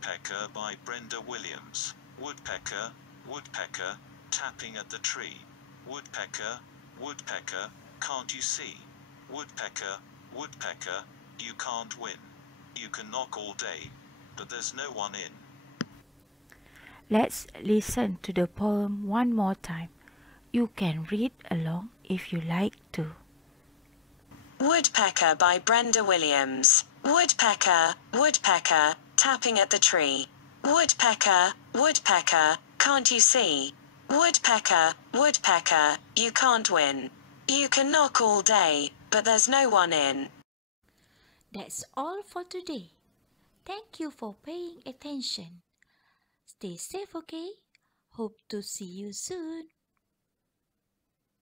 Woodpecker by Brenda Williams. Woodpecker, woodpecker, tapping at the tree. Woodpecker, woodpecker, can't you see? Woodpecker, woodpecker, you can't win. You can knock all day, but there's no one in. Let's listen to the poem one more time. You can read along if you like to. Woodpecker by Brenda Williams. Woodpecker, woodpecker, tapping at the tree. Woodpecker, woodpecker, can't you see? Woodpecker, woodpecker, you can't win. You can knock all day, but there's no one in. That's all for today. Thank you for paying attention. Stay safe, okay? Hope to see you soon.